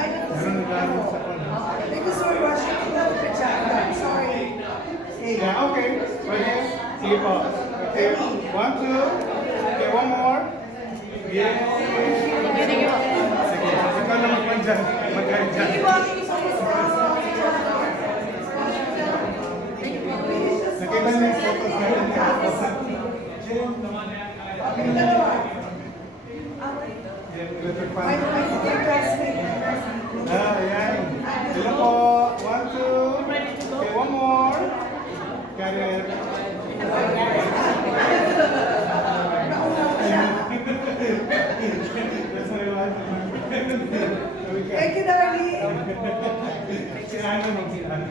Meron naglalaro sa kanya. Because we're rushing to the pachanga. Sorry. Yeah, okay. Ready? Sige po. Okay, 1, 2. Okay, one more. Yeah. Sige, ikaw na mag-one dyan. Mag-guide dyan. Nakita niyo yung photos natin ni Apostle. Electric fan. Ayan. Ilan po? 1, 2. Okay, one more. Got it. That's what I want. Thank you, darling. Si Ana mag-si-Ana.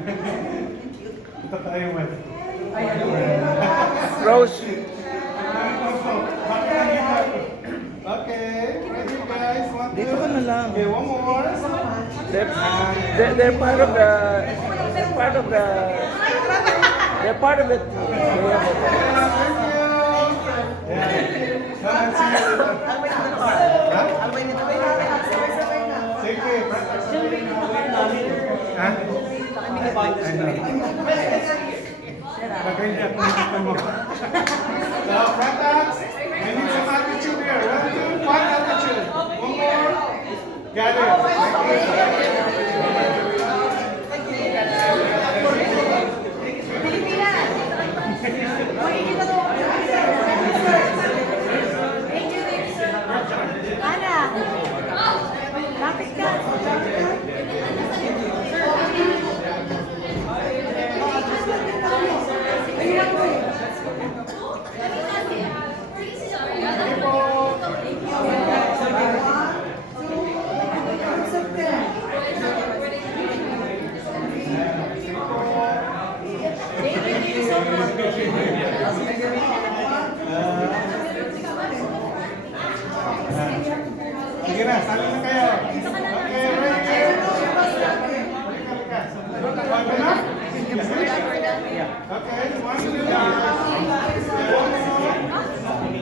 Ito tayo, man. Rose. Okay, ready guys? 1, 2. Dito ka na lang. Okay, one more. They're part of the. They're part of the. They're part of it. Thank you. Yeah. Come and see you later. Huh? Sige. Ha? I know. Maganda po dito mo. So, Pratax, I need some attitude here. 1, 2, 1 attitude. One more. Got it. Ana, lapis ka. Sige na, sali na kayo. Okay, ready? Okay na? Okay, 1, 2, 3.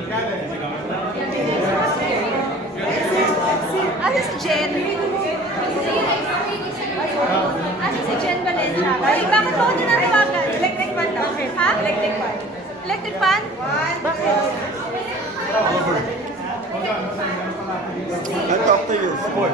Got it. Asa si Jen? Asa si Jen Valencia? Ay, bakit mo ako tinatawagan? Electric fan daw. Ha? Electric fan. Electric fan? Bakit? Hold on. I'll talk to you. Support.